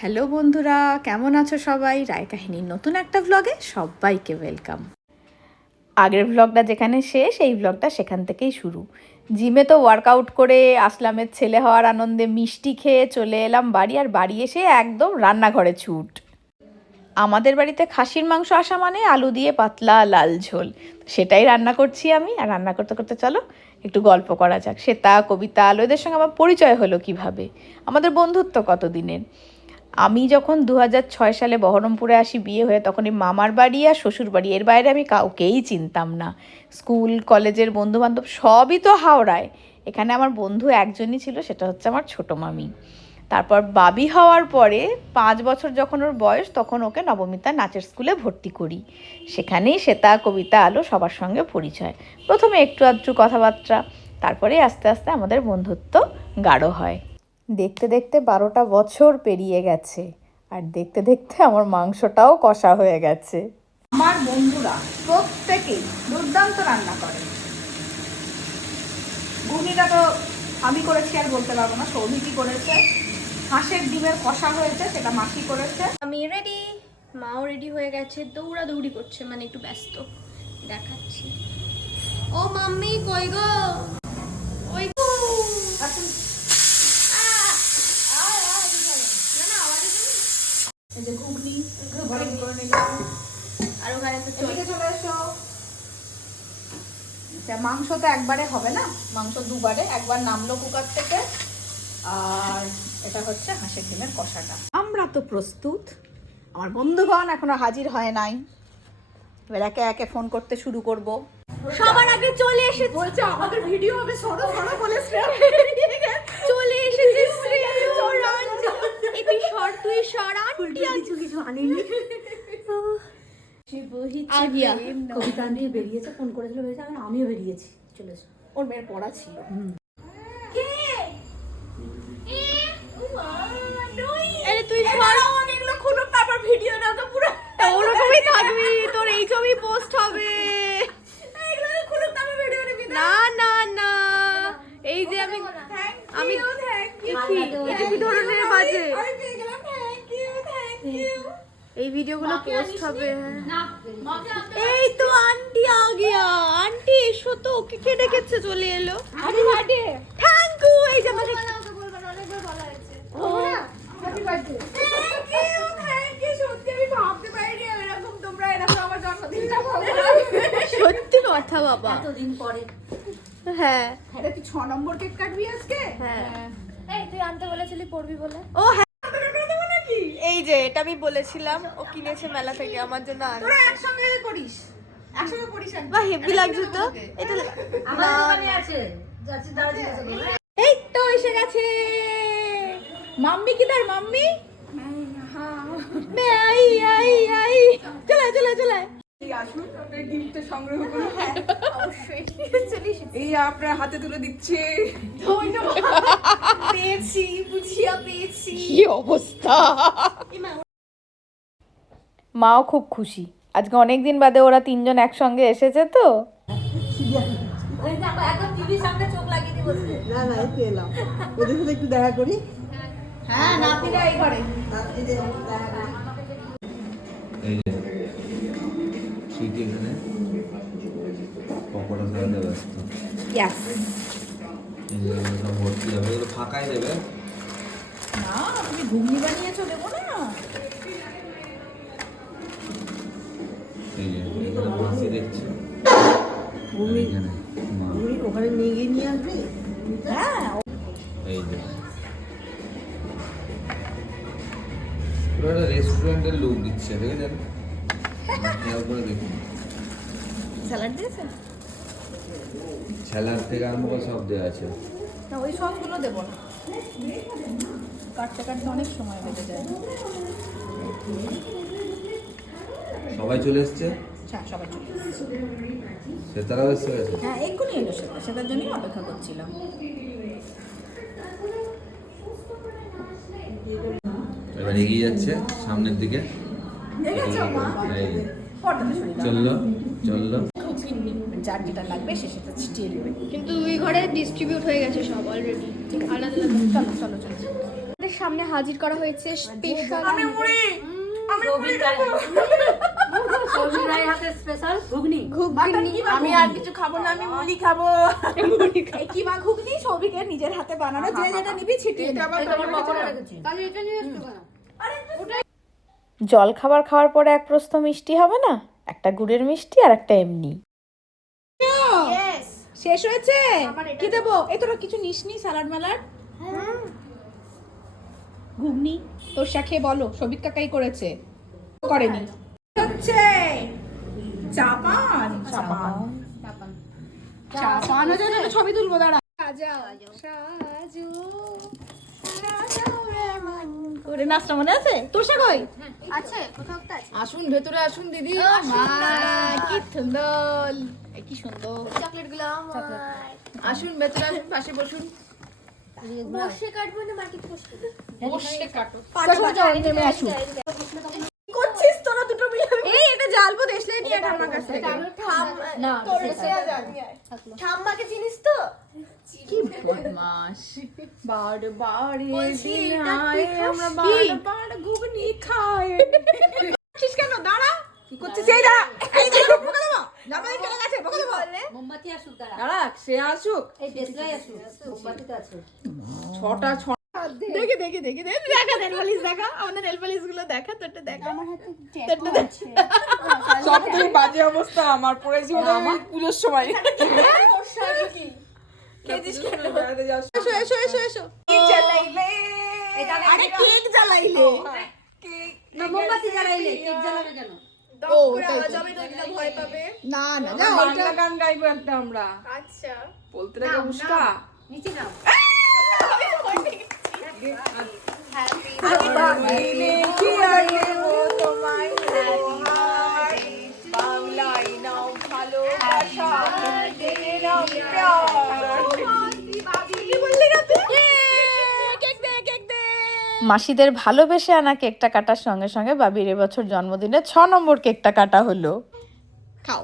Hello বন্ধুরা, কেমন আছো সবাই? রায় কাহিনীর নতুন একটা ব্লগে সবাইকে ওয়েলকাম আগের ব্লগটা যেখানে শেষ, এই ব্লগটা সেখান থেকেই শুরু। জিমে তো ওয়ার্কআউট করে আসলামের ছেলে হওয়ার আনন্দে, মিষ্টি খেয়ে চলে এলাম বাড়ি, আর বাড়ি এসে একদম রান্নাঘরে ছুট। আমাদের বাড়িতে খাসির মাংস আসা মানে আলু দিয়ে পাতলা লাল ঝোল। সেটাই রান্না করছি আমি, আর রান্না করতে করতে চলো, একটু গল্প করা যাক। শ্বেতা, কবিতা, আলো, এদের সঙ্গে আমার পরিচয় হলো কীভাবে? আমাদের বন্ধুত্ব কতদিনের? আমি যখন দু সালে বহরমপুরে আসি বিয়ে হয়ে, তখন এই মামার বাড়ি আর শ্বশুর বাড়ি, এর বাইরে আমি কাউকেই চিনতাম না। স্কুল, কলেজের বন্ধু বান্ধব সবই তো হাওড়ায়। এখানে আমার বন্ধু একজনই ছিল, সেটা হচ্ছে আমার ছোটো মামি। তারপর বাবি হওয়ার পরে পাঁচ বছর যখন ওর বয়স, তখন ওকে নবমিতা নাচের স্কুলে ভর্তি করি। সেখানেই শ্বেতা, কবিতা, আলো সবার সঙ্গে পরিচয়। প্রথমে একটু আধটু কথাবার্তা তারপরে আস্তে আস্তে আমাদের বন্ধুত্ব গাঢ় হয়। দেখতে দেখতে বারোটা বছর পেরিয়ে গেছে। আর দেখতে দেখতে আমার মাংসটাও কষা হয়ে গেছে। আমার বন্ধুরা প্রত্যেকেই দুর্দান্ত রান্না করে। ঘুগনিটা তো আমি করেছি আর বলতে পারব না সৌভিকই করেছে। হাঁসের ডিমের কষা হয়েছে সেটা মাসি করেছে। আমি রেডি মাও রেডি হয়ে গেছে দৌড়াদৌড়ি করছে মানে একটু ব্যস্ত দেখাচ্ছি। ও মাম্মি কই গো ওই গো। আহ! আয়, আয়, এদিকে আয়। না, না, আওয়াজ হচ্ছে না। এই যে ঘুগনি গরম করে নিলাম। আর ওখানে তো চল এদিকে চলে এসো আচ্ছা, মাংস তো একবারে হবে না? মাংস দুবারে। একবার নামলো কুকার থেকে। আর এটা হচ্ছে হাঁসের ডিমের কষাটা। আমরা তো প্রস্তুত। আমার বন্ধুগণ এখনও হাজির হয় নাই। এবার একে একে ফোন করতে শুরু করব। সবার আগে চলে এসেছে। বলছে আমাদের ভিডিও হবে সরো সরো বলে চলে এসেছে তুই সর আন্টি? কিছু কিছু আনিনি। কবিতা নিয়ে বেরিয়েছে ফোন করেছিল বেরিয়েছে আমিও বেরিয়েছি চলে এসো। ওর মেয়ের পড়া ছিল। আরে তুই তারপর ভিডিও তো পুরো। ওরকমই থাকবি তোর এই ছবি পোস্ট হবে এগুলো খুলুক তারপর ভিডিও নিবি না না না এই যে আমি আমি এ কি এটা কি ধরনের বাজে আমি পেয়ে গেলাম থ্যাংক ইউ থ্যাংক ইউ এই ভিডিওগুলো পোস্ট হবে এই তো আন্টি আ গিয়া। আন্টি এসো তো ওকে কে ডেকেছে? চলে এলো। আরে বার্থডে থ্যাংক ইউ এই যে আমাকে ও। Happy birthday thank you thank you সত্যি আমি ভাবতে পারিনি এরকম তোমরা এরকম আমার জন্মদিনটা ভালো সত্যি কথা বাবা। এতদিন পরে। হ্যাঁ। এটা কি ছ নম্বর কেক কাটবি আজকে? হ্যাঁ। এই তুই আনতে বলেছিলি পড়বি বলে। ও হ্যাঁ। এই যে এটা আমি বলেছিলাম ও কিনেছে মেলা থেকে আমার জন্য একসঙ্গে করিস। একসঙ্গে করিস। বাহ হেভি লাগছে তো। এটা আমার দোকানে আছে। যাচ্ছি দাঁড়া জিজ্ঞাসা এই তো এসে গেছে। মাম্মি কি তার মাম্মি? মে আই আই আই। চলে চলে চলে আসুন আপনার গিফটটা সংগ্রহ করুন অবশ্যই। এই আপনার হাতে তুলে দিচ্ছে। পেয়েছি বুঝিয়া পেয়েছি। কি অবস্থা? মাও খুব খুশি। আজকে অনেক দিন বাদে ওরা তিনজন একসঙ্গে এসেছে তো। একটু দেখা করি। হ্যাঁ নাতিরা এই ঘরে। পকোড়া ব্যস্ত ভর্তি হবে। ফাঁকাই দেবে। না তুমি ঘুগনি বানিয়েছো দেবো না। দেখছে। ওখানে নিয়ে গিয়ে নিয়ে আসবে? হ্যাঁ এই যে। পুরো একটা রেস্টুরেন্টের লুক দিচ্ছে দেখেছেন? খেয়াল করে দেখুন। স্যালাড দিয়েছে? স্যালাড থেকে আরম্ভ করে সব দেওয়া আছে। না ওই সসগুলো দেবো না। কাটতে কাটতে অনেক সময় লেগে যায়। সবাই চলে এসছে? হ্যাঁ সবাই চলে এসেছে। এসে গেছে হ্যাঁ এক্ষুনি এলো সেটা সেটার জন্যই অপেক্ষা করছিলাম। এবার এগিয়ে যাচ্ছে সামনের দিকে। চলল চলল। যার যেটা লাগবে সে সেটা ছিটিয়ে দেবে কিন্তু ওই ঘরে ডিস্ট্রিবিউট হয়ে গেছে সব অলরেডি আলাদা আলাদা। চলো চলো চলো। সামনে হাজির করা হয়েছে স্পেশাল আমি মুড়ি আমি মুড়ি খাব। হাতে স্পেশাল ঘুগনি। আমি আর কিছু খাব না আমি মুড়ি খাব। কি মা ঘুগনি? সৌভিকের নিজের হাতে বানানো যে যেটা নিবি ছিটিয়ে তোমার পকোড়া রেখেছি জল খাবার খাওয়ার পরে এক প্রস্ত মিষ্টি হবে না? একটা গুড়ের মিষ্টি আর একটা এমনি। শেষ হয়েছে? কি দেবো? এই তোরা কিছু নিস নি? স্যালাড ম্যালাড ঘুগনি? তোর খেয়ে বলো সবিক কাকাই করেছে। করেনি। হচ্ছে চাপান চাপান চাপান হচ্ছে তোকে ছবি তুলবো দাঁড়া। করে নাচটা মনে আছে? তোর কই আসুন ভেতরে আসুন দিদি। কি সুন্দর। কি সুন্দর। আসুন ভেতরে আসুন পাশে বসুন। নেমে আসুন করছিস তোরা দুটো মিলে এই এটা জ্বালবো দেশলে নিয়ে আমার কাছ থেকে না ঠাম্মাকে চিনিস তো? কি বদমাস বার বার আমরা বার বার ঘুগনি খাই। চিস কেন? দাঁড়া। কি করছিস এই দা এই দেখো বকা দেবো। জামাই চলে গেছে বকা দেবো। মোমবাতি আসুক দাঁড়া। দাঁড়া সে আসুক। এই দেশলাই আসুক মোমবাতিতে আছে ছটা ছ দেখে দেখে দেখে দেখে। দেখা নেল পালিশ দেখা। আমাদের নেল পালিশগুলো দেখা তোরটা দেখা। আমার হাতে তোরটা দেখ। সব থেকে বাজে অবস্থা আমার পড়েছি আমার পুজোর সময়। খেয়েছিস কেন বেড়াতে যাওয়ার সময়। এসো। এসো এসো এসো আরে কেক জ্বালাইলে? না মোমবাতি জ্বালাইলে কেক জ্বালাবে কেন? না না যাও বাংলা গান গাইবো একটা আমরা। আচ্ছা। বলতে লাগে নিচে নাও দেবো তোমায় উপহার? বাংলায় নাও ভালোবাসা জেনে নাও প্যার। কি বললি না তুই কেক দে কেক দে মাসিদের ভালোবেসে আনা কেকটা কাটার সঙ্গে সঙ্গে বাবির এবছর জন্মদিনে ছ নম্বর কেকটা কাটা হলো। খাও।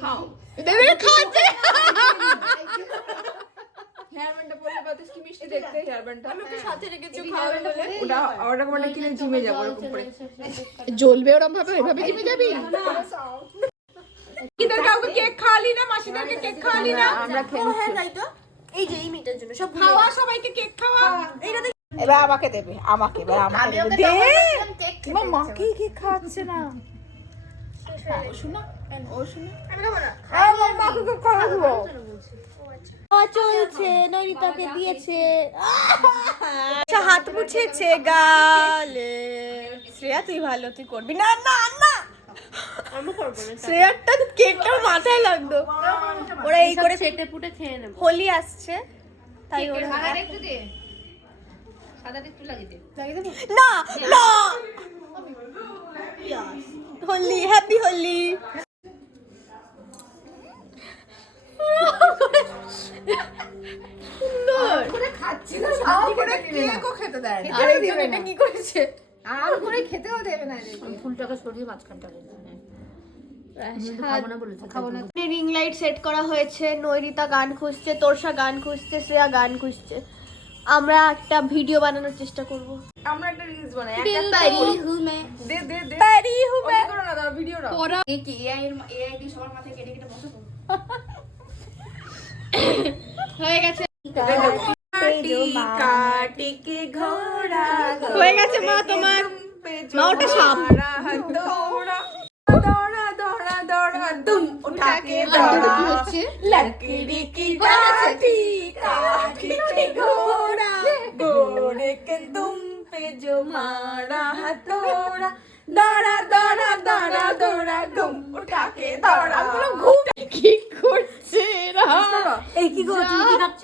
খাও। করে। জ্বলবে ওরম ভাবে? এভাবে জিমে যাবি? কিদের কাউকে কেক খাওয়ালি না মাসিদেরকে কেক খাওয়ালি না। আমরা খেলছি এই যে এই মিটার জন্য। সব খাওয়া সবাইকে কেক খাওয়া। এইটা এবার আমাকে দেবে আমাকে এবার আমাকে দেবে। দে! মাকে খাওয়াচ্ছে না। চলছে নৈনিতাকে দিয়েছে। আচ্ছা হাত মুছেছে গালে। শ্রেয়া তুই ভালো তুই করবি। না না না। শ্রেয়ারটা কেকটা মাথায় লাগতো। ওরা এই করে হোলি আসছে তাই ওরা সাদাটা একটু লাগিয়ে দে। না না। হোলি হ্যাপি হোলি। না না। রিং। লাইট সেট করা হয়েছে নৈরিতা গান খুঁজছে তোরসা গান খুঁজছে শ্রেয়া গান খুঁজছে। আমরা একটা ভিডিও বানানোর চেষ্টা করব। আমরা একটা রিলস বানাই এক একটা পারি হুমে। দে দে দে। প্যারি হুমে। ওকে করো না দাও। ভিডিও দাও কি? এআই এর এআই দিয়ে সবার মাথায় কেটে কেটে বসাবো হয়ে গেছে। টিকে ঘোড়া হয়ে গেছে মা তোমার। মা ওটা সাপ। দৌড়া দৌড়া। দৌড়া দৌড়া দুম উঠাকে দৌড়া लकड़ी की काठी काठी पे घोड़ा घोड़े के दुम पे जो मारा हथौड़ा दौड़ा दौड़ा दौड़ा दौड़ा घुम उठा के दौड़ा घूम কি করছে এরা এই কি গো তুমি কি খাচ্ছ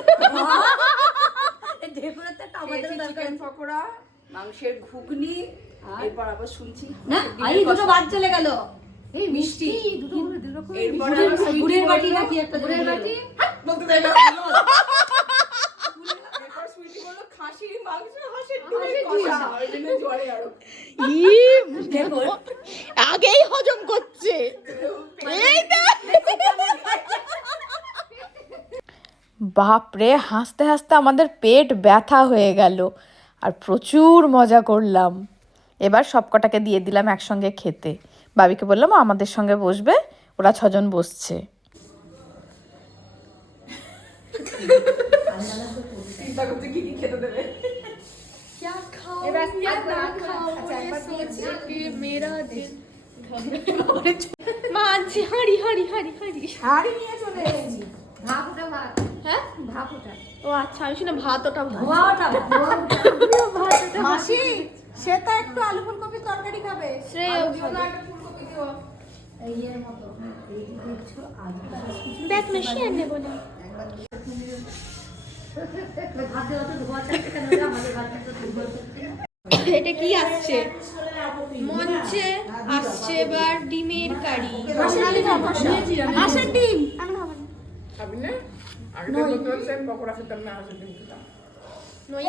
ডেকোরেট তো আমাদের দরকার চিকেন পকোড়া মাংসের ঘুগনি এরপর আবার শুনছি না আই দুটো বাদ চলে গেল। এই মিষ্টি। এরপর গুড়ের- বাটি নাকি একটা গুড়ের বাটি? বলতে দেয় না জ্বরে আরও। আগেই হজম করছে। বাপরে হাসতে হাসতে আমাদের পেট ব্যথা হয়ে গেল। আর প্রচুর মজা করলাম। এবার সবকটাকে দিয়ে দিলাম একসঙ্গে খেতে। বাবিকে বললাম আমাদের সঙ্গে বসবে ওরা ছজন বসছে। চিন্তা করছে কি কি খেতে দেবে? মাঝে হাঁড়ি হাঁড়ি হাঁড়ি হাঁড়ি। হাড়ি নিয়ে চলে এসেছি। ভাপ ওটা ভাত। হ্যাঁ? ওটা ও আচ্ছা আমি শুনে ভাত। ওটা ভাত ওটা ধোয়া ওটা মাসি শ্বেতা একটু আলু ফুলকপির তরকারি খাবে। শ্রেয় ইয়ের মতো। এই দেখছ আলু না না। এটা কি আসছে? মঞ্চে আসছে এবার ডিমের কারি। হাঁসের ডিম খাবি না। আগে তো বলতে পকোড়া খেতাম না হাঁসের ডিম খেতাম। নই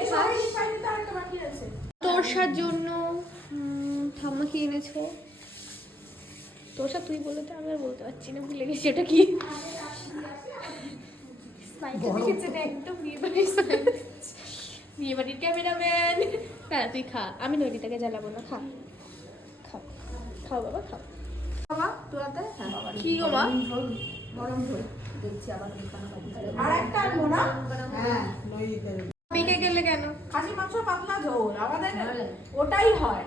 তোরসার জন্য ঠাম্মা কি এনেছো? তোরসা তুই বলে তো আমি আর বলতে পারছি না ভুলে গেছি এটা কি। স্মাইলটা দেখেছে একদম বিয়ে বাড়ির ক্যামেরাম্যান। হ্যাঁ তুই খা আমি নৈরিতাকে জ্বালাবো না খা। খাও খাও বাবা খাও বাবা তোরাতে? হ্যাঁ কি গো মা? গরম ঝোল দেখছি আবার আর একটা আনব না? হ্যাঁ মেকে গেলে কেন? খাসি মাংস পাতলা ঝোল আমাদের ওটাই হয়।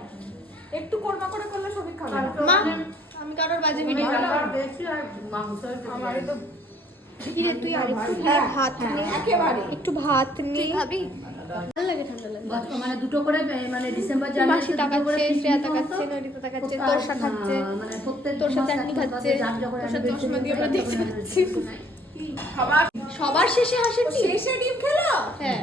একটু কোরমা করে করলে সবই খাবে। মা আমি কারোর বাজে ভিডিও মাংস আমারে তো তুই আর হ্যাঁ, ভাত একেবারে। একটু ভাত নে। খাবি? ভালো লাগে ঠান্ডা লাগে। মানে দুটো করে মানে ডিসেম্বর মাসি তাকাচ্ছে শ্রেয়া তাকাচ্ছে নৈরিতা তাকাচ্ছে তোরসা খাচ্ছে। মানে প্রত্যেক তোর চাটনি খাচ্ছে, করে যার যখন তোর সাথে anniversary চশমা দিয়ে আমরা দেখতে পাচ্ছি। সবার সবার শেষে ডিম? শেষে ডিম খেলো? হ্যাঁ।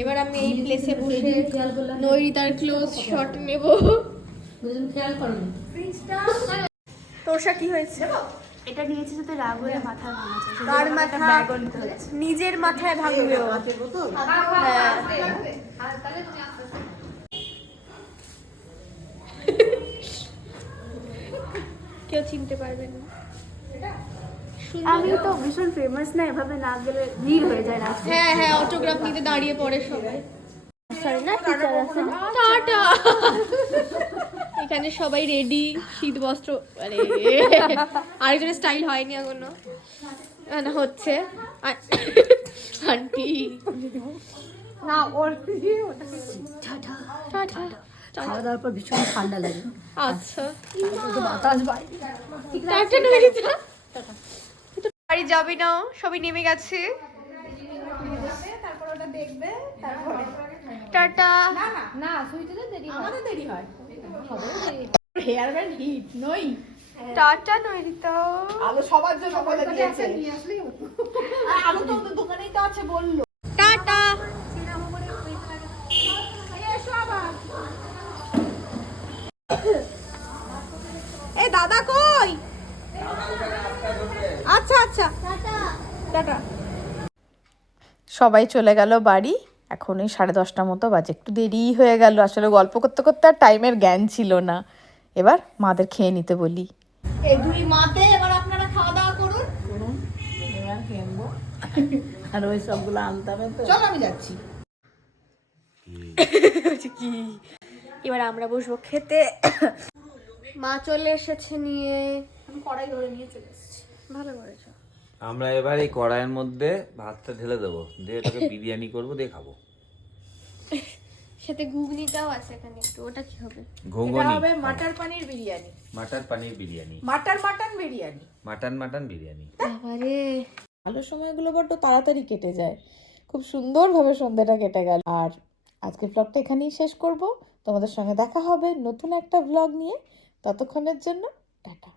এবার আমি এই প্লেসে বসে নৈরিতার ক্লোজ শট নেব। খেয়াল কি হয়েছে? এটা নিয়েছে যাতে রাগ হলে মাথা ভাঙাচ্ছে কার মাথা? নিজের মাথায় ভাঙবে ও হ্যাঁ। কেউ চিনতে পারবে না। আমি তো ভীষণ ফেমাস না এভাবে না গেলে ভিড় হয়ে যায় রাস্তায় হ্যাঁ হ্যাঁ অটোগ্রাফ নিতে দাঁড়িয়ে পড়ে সবাই। সরি না টিচার আছে। টাটা। এখানে সবাই রেডি শীত বস্ত্র আরে আরেকজনের স্টাইল হয়নি এখনও। না হচ্ছে। আন্টি। না ওর টাটা। খাওয়া দাওয়ার পর ভীষণ ঠান্ডা লাগে। আচ্ছা। বাতাস বাইরে টাটা নৈরিতা বাড়ি যাবি না? সবই নেমে গেছে। তারপর ওটা দেখবে তারপরে টাটা। না শুইতে তো দেরি হয়। আমাদের দেরি হয়। হেয়ার ব্যান্ড হিট নই। টাটা নৈরিতা আলো সবার জন্য বলে দিয়েছে। আলো তো ওদের দোকানেই তো আছে বলল টাটা এসো আবার এই দাদা কই আচ্ছা আচ্ছা টাটা। সবাই চলে গেল বাড়ি। এখন এই সাড়ে দশটা মতো বাজে। একটু দেরি হয়ে গেল। আসলে গল্প করতে করতে আর টাইমের জ্ঞান ছিল না। এবার মাদের খেয়ে নিতে বলি। এই দুই মাতে এবার আপনারা খাওয়া দাওয়া করুন। আর ওই সবগুলো আনতে হবে তো। চলো আমি যাচ্ছি। কি? এবার আমরা বসবো খেতে। মা চলে এসেছে নিয়ে। আমি কড়াই ধরে নিয়ে চলে এসেছি। ভালো করেছ। আমরা এবার এই কড়াইয়ের মধ্যে ভাতটা ঢেলে দেবো। দিয়ে এটাকে বিরিয়ানি করব দিয়ে খাব। সাথে ঘুগনিটাও আছে এখানে একটু ওটা কি হবে? ঘুগনি। হবে মাটার পানির বিরিয়ানি। মাটন পানির বিরিয়ানি। মাটার mutton biryani. Mutton mutton biryani. বাবারে। ভালো সময়গুলো বড্ড তাড়াতাড়ি কেটে যায়। খুব সুন্দরভাবে সন্ধ্যাটা কেটে গেল। আর আজকের ব্লগটা এখানেই শেষ করব। তোমাদের সঙ্গে দেখা হবে নতুন একটা ব্লগ নিয়ে। ততক্ষণের জন্য টাটা।